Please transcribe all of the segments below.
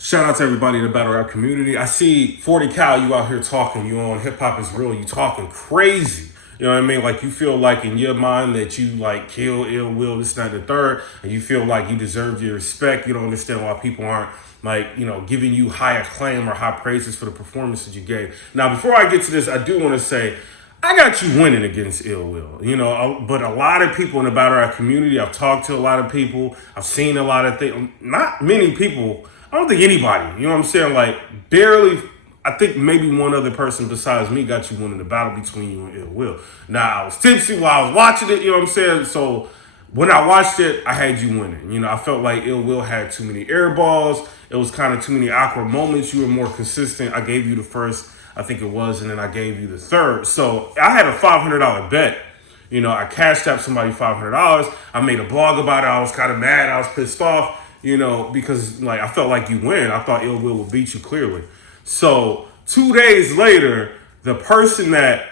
Shout out to everybody in the battle rap community. I see 40 Cal, you out here talking, you on hip hop is real, you talking crazy. You know what I mean? Like you feel like in your mind that you like kill ill will, this, that, and the third, and you feel like you deserve your respect. You don't understand why people aren't like, giving you high acclaim or high praises for the performance that you gave. Now, before I get to this, I do want to say I got you winning against ill will, but a lot of people in the battle rap community, I've talked to a lot of people, I've seen a lot of things, not many people, I don't think anybody, you know what I'm saying? Like barely, I think maybe one other person besides me got you winning the battle between you and ill will. Now I was tipsy while I was watching it, you know what I'm saying? So when I watched it, I had you winning. I felt like ill will had too many air balls. It was kind of too many awkward moments. You were more consistent. I gave you the first, I think it was, and then I gave you the third. So I had a $500 bet. I cashed out somebody $500. I made a blog about it. I was kind of mad. I was pissed off, because like I felt like you win. I thought ill will would beat you clearly. So 2 days later, the person that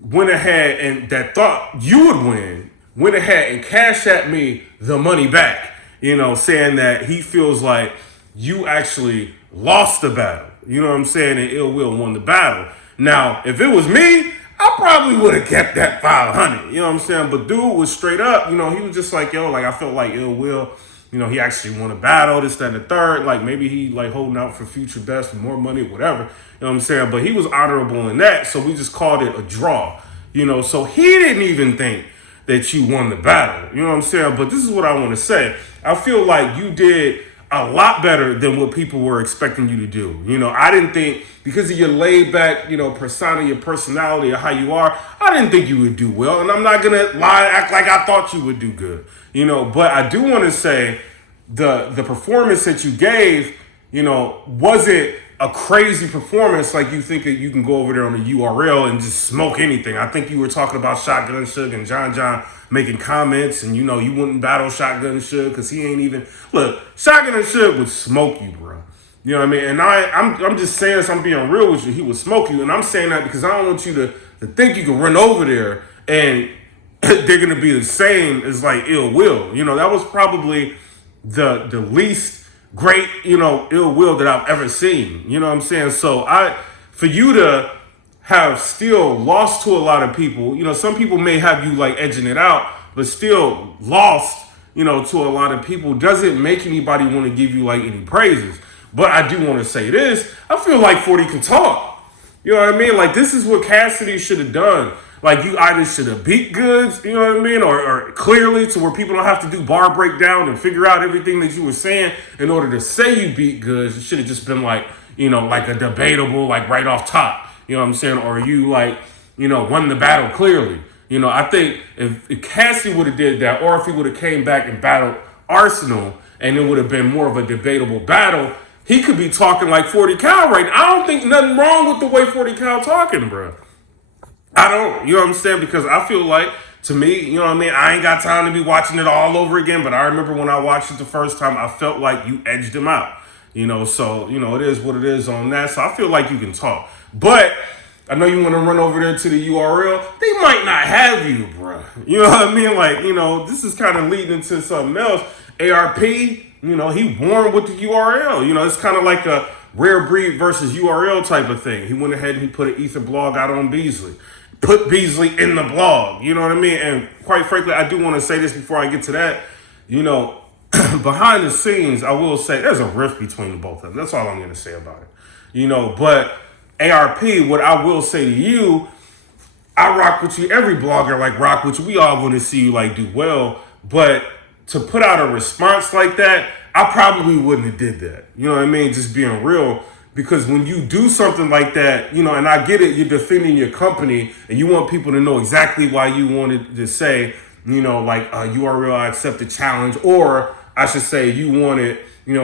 went ahead and that thought you would win went ahead and cashed at me the money back, saying that he feels like you actually lost the battle. You know what I'm saying? And ill will won the battle. Now, if it was me, I probably would have kept that 500. You know what I'm saying? But dude was straight up, he was just like, yo, like I felt like ill will, he actually won a battle, this, that, and the third. Like maybe he like holding out for future best for more money, whatever. You know what I'm saying? But he was honorable in that, so we just called it a draw. So he didn't even think that you won the battle. You know what I'm saying? But this is what I want to say. I feel like you did a lot better than what people were expecting you to do. I didn't think, because of your laid back, persona, your personality, or how you are, I didn't think you would do well. And I'm not gonna lie, act like I thought you would do good. But I do want to say the performance that you gave, wasn't a crazy performance like you think that you can go over there on the URL and just smoke anything. I think you were talking about Shotgun Suge and John making comments, and you wouldn't battle Shotgun Suge because he ain't even look. Shotgun Suge would smoke you, bro. You know what I mean? And I'm just saying this. I'm being real with you. He would smoke you, and I'm saying that because I don't want you to think you can run over there and they're gonna be the same as like ill will. That was probably the least great, ill will that I've ever seen. You know what I'm saying? So for you to have still lost to a lot of people, some people may have you like edging it out, but still lost, to a lot of people doesn't make anybody want to give you like any praises. But I do want to say this. I feel like 40 can talk. You know what I mean? Like this is what Cassidy should have done. Like you either should have beat Goods, you know what I mean, or clearly to where people don't have to do bar breakdown and figure out everything that you were saying in order to say you beat Goods. It should have just been like, like a debatable, like right off top. You know what I'm saying? Or you like, won the battle clearly. I think if Cassidy would have did that, or if he would have came back and battled Arsenal, and it would have been more of a debatable battle, he could be talking like 40 Cal right now. I don't think nothing wrong with the way 40 Cal talking, bro. I don't, you know what I'm saying? Because I feel like, to me, you know what I mean? I ain't got time to be watching it all over again, but I remember when I watched it the first time, I felt like you edged him out. So, it is what it is on that. So I feel like you can talk. But I know you want to run over there to the URL. They might not have you, bro. You know what I mean? Like, this is kind of leading into something else. ARP, he won with the URL. It's kind of like a rare breed versus URL type of thing. He went ahead and he put an Ether blog out on Beasely. Put Beasley in the blog, you know what I mean? And quite frankly, I do want to say this before I get to that. Behind the scenes, I will say there's a rift between the both of them. That's all I'm going to say about it. But ARP, what I will say to you, I rock with you. Every blogger like rock with you. We all want to see you like do well. But to put out a response like that, I probably wouldn't have did that. You know what I mean? Just being real. Because when you do something like that, and I get it, you're defending your company and you want people to know exactly why you wanted to say, like URL, I accept the challenge. Or I should say you wanted,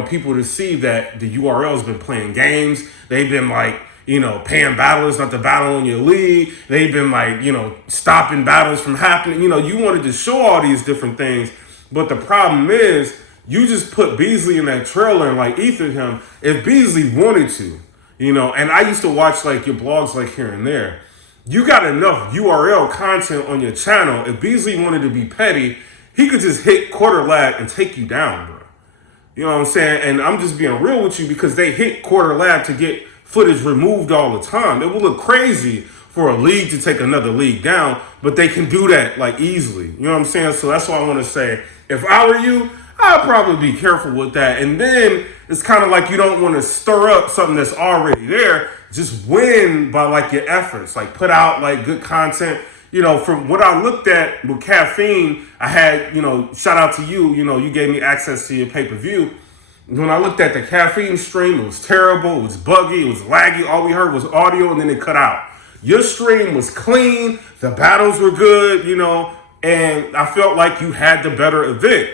people to see that the URL has been playing games. They've been like, paying battlers not to battle in your league. They've been like, stopping battles from happening. You wanted to show all these different things. But the problem is, you just put Beasley in that trailer and like ethered him. If Beasley wanted to, and I used to watch like your blogs like here and there. You got enough URL content on your channel. If Beasley wanted to be petty, he could just hit quarter lag and take you down, bro. You know what I'm saying? And I'm just being real with you because they hit Quarter Lab to get footage removed all the time. It would look crazy for a league to take another league down, but they can do that like easily. You know what I'm saying? So that's why I want to say, if I were you, I'd probably be careful with that. And then it's kind of like you don't want to stir up something that's already there. Just win by like your efforts, like put out like good content. You know, from what I looked at with caffeine, I had, shout out to you, you gave me access to your pay-per-view. When I looked at the caffeine stream, it was terrible, it was buggy, it was laggy. All we heard was audio and then it cut out. Your stream was clean, the battles were good, and I felt like you had the better event.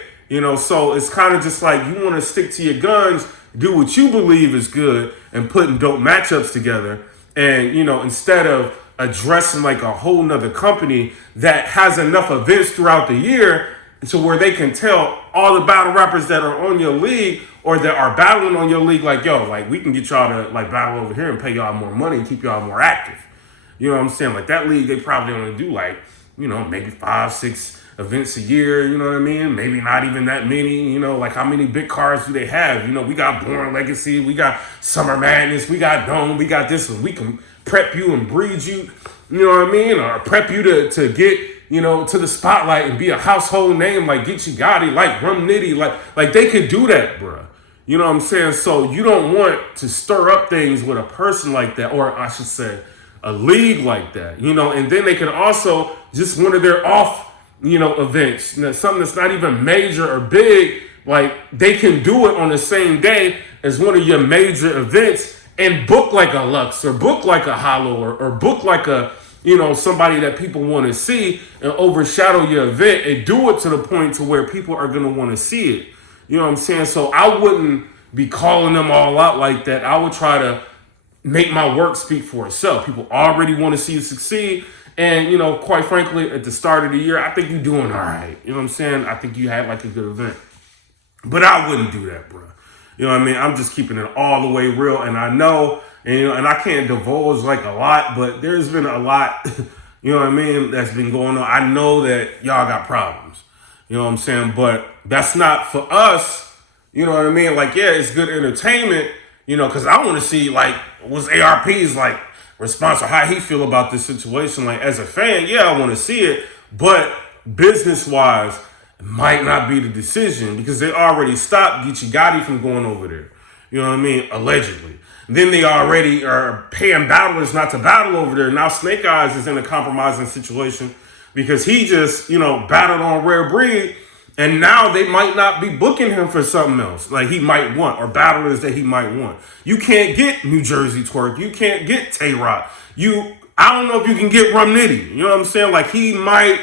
So it's kind of just like you want to stick to your guns, do what you believe is good, and putting dope matchups together. And, instead of addressing like a whole nother company that has enough events throughout the year to where they can tell all the battle rappers that are on your league or that are battling on your league, like, yo, like we can get y'all to like battle over here and pay y'all more money and keep y'all more active. You know what I'm saying? Like that league, they probably only do like, maybe 5-6 events a year, you know what I mean? Maybe not even that many, like how many big cards do they have? We got Born Legacy, we got Summer Madness, we got Dome, we got this one. We can prep you and breed you, you know what I mean? Or prep you to get, to the spotlight and be a household name like Geechee Gotti, like Rum Nitty, like they could do that, bro. You know what I'm saying? So you don't want to stir up things with a person like that, or I should say a league like that, and then they can also just one of their off, events, something that's not even major or big, like they can do it on the same day as one of your major events and book like a Lux or book like a Hollow or book like a, somebody that people want to see and overshadow your event and do it to the point to where people are going to want to see it. You know what I'm saying? So I wouldn't be calling them all out like that. I would try to make my work speak for itself. People already want to see you succeed. And, quite frankly, at the start of the year, I think you're doing all right. You know what I'm saying? I think you had like a good event. But I wouldn't do that, bro. You know what I mean? I'm just keeping it all the way real. And I know, and I can't divulge like a lot, but there's been a lot, you know what I mean, that's been going on. I know that y'all got problems. You know what I'm saying? But that's not for us. You know what I mean? Like, yeah, it's good entertainment, because I want to see, like, what's ARP's, like, response or how he feel about this situation. Like, as a fan, yeah, I want to see it. But business-wise, it might not be the decision because they already stopped Geechee Gotti from going over there. You know what I mean? Allegedly. Then they already are paying battlers not to battle over there. Now Snake Eyes is in a compromising situation because he just, battled on Rare Breed. And now they might not be booking him for something else like he might want or battlers that he might want. You can't get New Jersey Twerk. You can't get Tay-Rock. I don't know if you can get Rum Nitty. You know what I'm saying? Like he might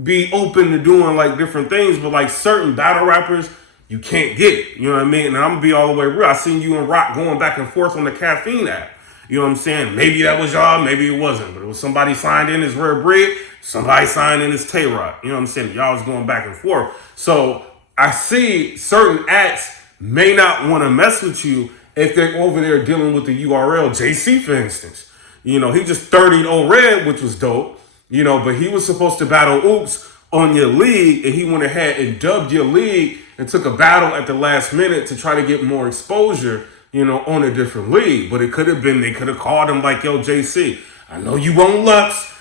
be open to doing like different things, but like certain battle rappers, you can't get. You know what I mean? And I'm gonna be all the way real. I seen you and Rock going back and forth on the Caffeine app. You know what I'm saying? Maybe that was y'all, maybe it wasn't. But it was somebody signed in as Rare Breed, somebody signed in as Tay-Rock. You know what I'm saying? Y'all was going back and forth. So I see certain acts may not want to mess with you if they're over there dealing with the URL. JC, for instance. He just 30'd Red, which was dope. But he was supposed to battle Oops on your league, and he went ahead and dubbed your league and took a battle at the last minute to try to get more exposure, on a different league. But it could have been, they could have called him like, yo, JC, I know you won't Lux,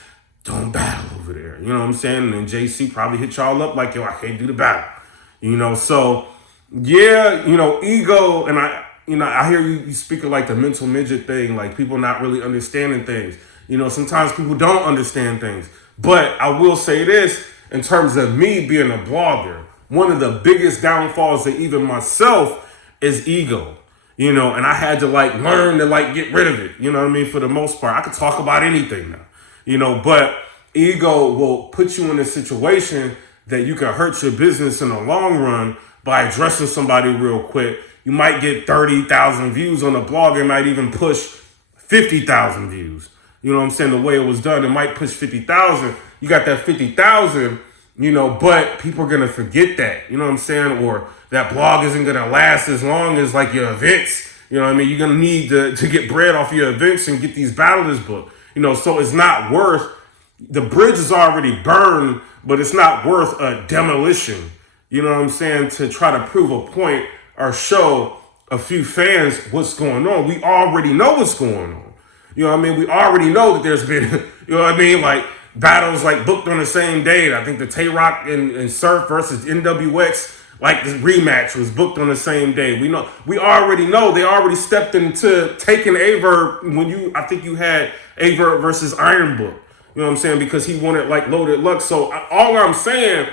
don't battle over there. You know what I'm saying? And then JC probably hit y'all up like, yo, I can't do the battle. So, yeah, ego, and I hear you speaking like the mental midget thing, like people not really understanding things. Sometimes people don't understand things. But I will say this, in terms of me being a blogger, one of the biggest downfalls of even myself is ego. And I had to like learn to like get rid of it. You know what I mean? For the most part, I could talk about anything now. But ego will put you in a situation that you can hurt your business in the long run by addressing somebody real quick. You might get 30,000 views on a blog. It might even push 50,000 views. You know what I'm saying? The way it was done, it might push 50,000. You got that 50,000, but people are going to forget that. You know what I'm saying? Or that blog isn't going to last as long as like your events. You know what I mean? You're going to need to get bread off your events and get these battlers booked. So it's not worth, the bridge is already burned, but it's not worth a demolition. You know what I'm saying? To try to prove a point or show a few fans what's going on. We already know what's going on. You know what I mean? We already know that there's been, you know what I mean, like battles like booked on the same day. I think the Tay-Rock and Surf versus NWX, like the rematch was booked on the same day. We already know they already stepped into taking Averb when I think you had Averb versus Iron Book. You know what I'm saying? Because he wanted like Loaded Luck. So all I'm saying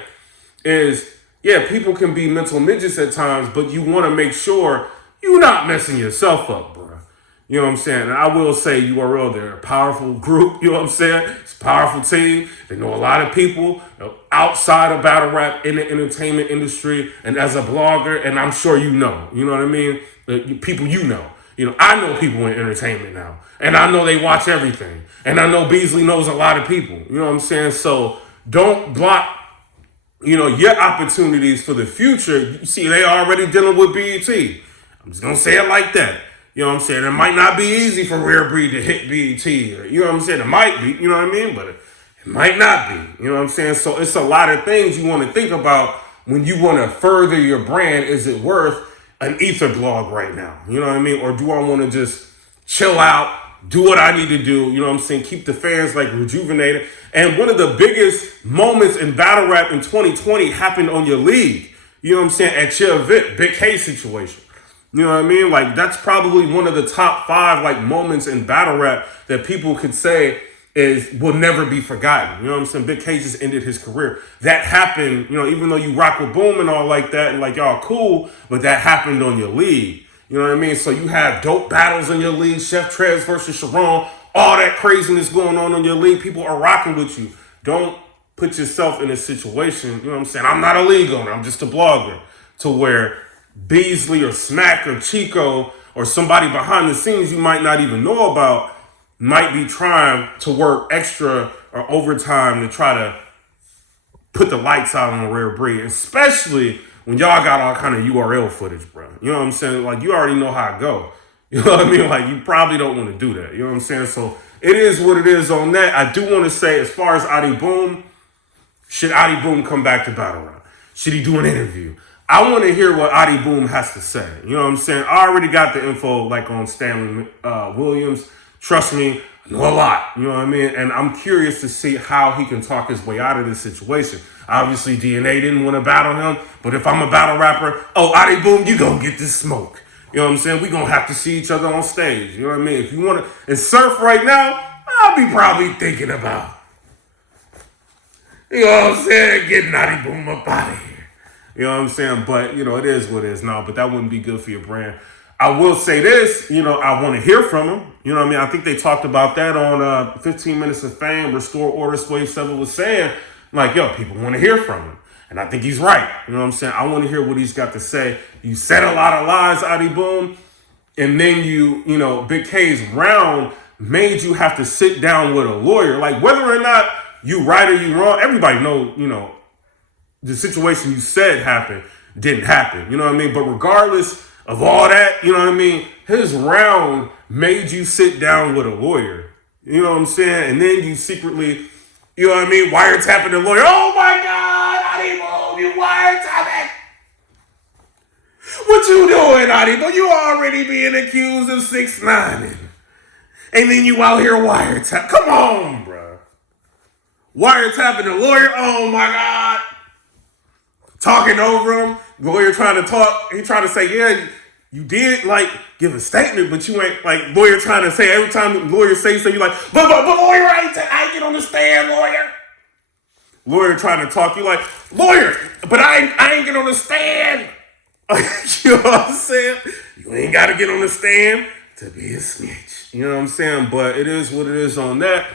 is, yeah, people can be mental midgets at times, but you want to make sure you're not messing yourself up, bro. You know what I'm saying? And I will say URL, they're a powerful group, you know what I'm saying? It's a powerful team. They know a lot of people outside of battle rap in the entertainment industry and as a blogger, and I'm sure you know what I mean? People you know. You know, I know people in entertainment now. And I know they watch everything. And I know Beasely knows a lot of people. You know what I'm saying? So don't block, your opportunities for the future. You see, they already dealing with BET. I'm just gonna say it like that. You know what I'm saying? It might not be easy for Rare Breed to hit BET. Or, you know what I'm saying? It might be, you know what I mean? But it might not be. You know what I'm saying? So it's a lot of things you want to think about when you want to further your brand. Is it worth an ether blog right now? You know what I mean? Or do I want to just chill out, do what I need to do, you know what I'm saying? Keep the fans like rejuvenated. And one of the biggest moments in battle rap in 2020 happened on your league. You know what I'm saying? At your event, Big K situation. You know what I mean? Like that's probably one of the top 5 like moments in battle rap that people could say will never be forgotten. You know what I'm saying? Big K just ended his career. That happened, even though you rock with Boom and all like that, and like y'all cool, but that happened on your league. You know what I mean? So you have dope battles in your league, Chef Trez versus Sharon, all that craziness going on in your league. People are rocking with you. Don't put yourself in a situation, you know what I'm saying? I'm not a league owner, I'm just a blogger, to where Beasely or Smack or Chico or somebody behind the scenes you might not even know about might be trying to work extra or overtime to try to put the lights out on a Rare Breed, especially when y'all got all kind of URL footage, bro. You know what I'm saying? Like, you already know how it go. You know what I mean? Like, you probably don't want to do that. You know what I'm saying? So, it is what it is on that. I do want to say, as far as Ahdi Boom, should Ahdi Boom come back to battle rap? Should he do an interview? I want to hear what Ahdi Boom has to say. You know what I'm saying? I already got the info, like, on Stanley Williams. Trust me, I know a lot. You know what I mean? And I'm curious to see how he can talk his way out of this situation. Obviously, DNA didn't want to battle him, but if I'm a battle rapper, Ahdi Boom, you gonna get this smoke. You know what I'm saying? We gonna have to see each other on stage. You know what I mean? If you want to, and Surf right now, I'll be probably thinking about, you know what I'm saying, getting Ahdi Boom up out of here. You know what I'm saying? But, it is what it is now, but that wouldn't be good for your brand. I will say this, I want to hear from him. You know what I mean? I think they talked about that on 15 Minutes of Fame, Restore Order, Swave 7 was saying, like, yo, people want to hear from him. And I think he's right. You know what I'm saying? I want to hear what he's got to say. You said a lot of lies, Ahdi Boom, and then Big K's round made you have to sit down with a lawyer. Like, whether or not you right or you wrong, everybody know, the situation you said happened didn't happen. You know what I mean? But regardless of all that, you know what I mean? His round made you sit down with a lawyer. You know what I'm saying? And then you secretly, you know what I mean, wiretapping the lawyer. Oh my God, Ahdi Boom, you wiretapping. What you doing, Ahdi Boom? You already being accused of 6ix9ine. And then you out here wiretap. Come on, bro. Wiretapping the lawyer. Oh my God. Talking over him. Lawyer trying to talk. He trying to say, yeah, you did like give a statement, but you ain't like lawyer trying to say every time the lawyer say something, you like, but lawyer, I ain't get on the stand, lawyer. Lawyer trying to talk, you like, lawyer, but I ain't get on the stand. You know what I'm saying? You ain't got to get on the stand to be a snitch. You know what I'm saying? But it is what it is on that.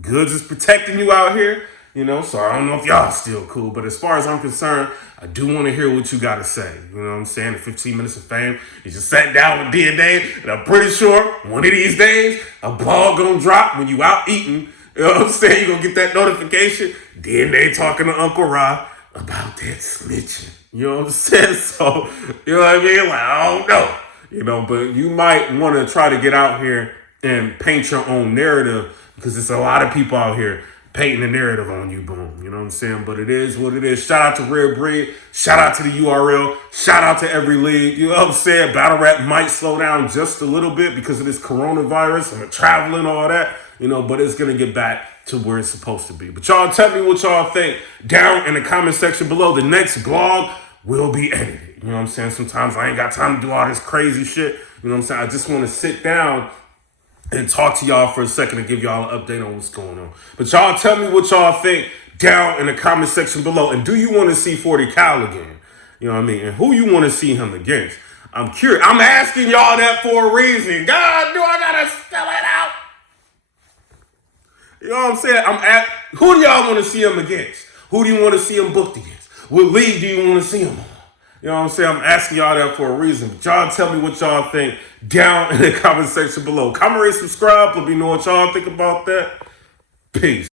Goods is protecting you out here. So I don't know if y'all still cool, but as far as I'm concerned, I do want to hear what you got to say. You know what I'm saying? The 15 Minutes of Fame, you just sat down with DNA, and I'm pretty sure one of these days, a ball gonna drop when you out eating. You know what I'm saying? You're gonna get that notification. DNA talking to Uncle Ra about that snitching. You know what I'm saying? So, you know what I mean? Like, I don't know. But you might want to try to get out here and paint your own narrative, because there's a lot of people out here painting a narrative on you, boom. You know what I'm saying? But it is what it is. Shout out to Red Breed. Shout out to the URL. Shout out to every league. You know what I'm saying? Battle rap might slow down just a little bit because of this coronavirus and the traveling and all that, you know, but it's going to get back to where it's supposed to be. But y'all tell me what y'all think down in the comment section below. The next blog will be edited. You know what I'm saying? Sometimes I ain't got time to do all this crazy shit. You know what I'm saying? I just want to sit down and talk to y'all for a second and give y'all an update on what's going on. But y'all tell me what y'all think down in the comment section below. And do you want to see 40 Cal again? You know what I mean? And who you want to see him against? I'm curious. I'm asking y'all that for a reason. God, do I gotta spell it out? You know what I'm saying? Who do y'all want to see him against? Who do you want to see him booked against? What league do you want to see him on? You know what I'm saying? I'm asking y'all that for a reason. But y'all tell me what y'all think down in the comment section below. Comment, rate, subscribe. Let me know what y'all think about that. Peace.